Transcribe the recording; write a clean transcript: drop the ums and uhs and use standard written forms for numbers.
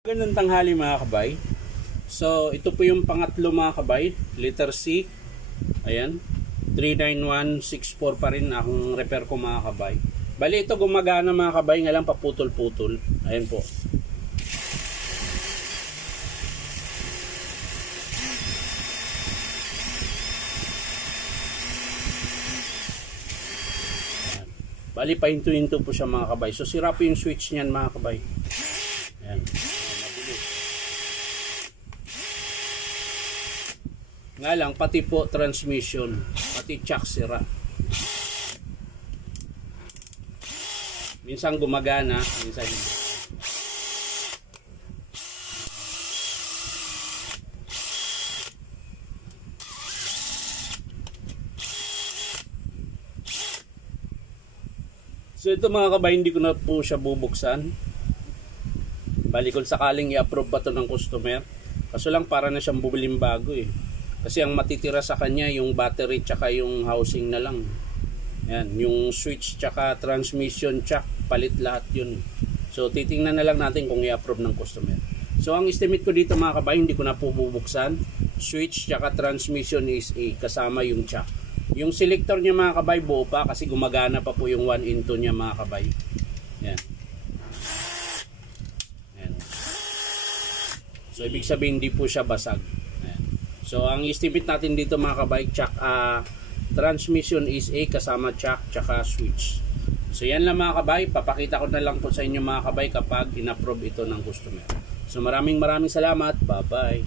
Magandang tanghali mga kabay. So ito po yung pangatlo mga kabay, letter C. Ayan, 39164 pa rin ang repair ko mga kabay. Bali ito gumagana mga kabay, nga lang paputol-putol. Ayan po. Ayan. Bali pahinto-hinto po siya mga kabay. So sira po yung switch niyan mga kabay. Ayan. Nga lang, pati po transmission, pati chuck sira. Minsan gumagana, minsan hindi. So ito mga kabay, hindi ko na po siya bubuksan. Bali kung sakaling i-approve pa ito ng customer. Kaso lang para na siyang bubiling bago eh. Kasi ang matitira sa kanya yung battery tsaka yung housing na lang. Yan, yung switch tsaka transmission chuck, palit lahat yun. So titingnan na lang natin kung i-approve ng customer. So ang estimate ko dito mga kabay, hindi ko na po bubuksan. Switch tsaka transmission is A, kasama yung chuck. Yung selector niya mga kabay buo pa kasi gumagana pa po yung 1-in-2 niya mga kabay. Yan. Yan. So ibig sabihin hindi po siya basag. So ang estimate natin dito mga kabay, chuck, transmission is A kasama chuck tsaka switch. So yan lang mga kabay, papakita ko na lang po sa inyo mga kabay kapag in-approve ito ng customer. So maraming salamat, bye bye.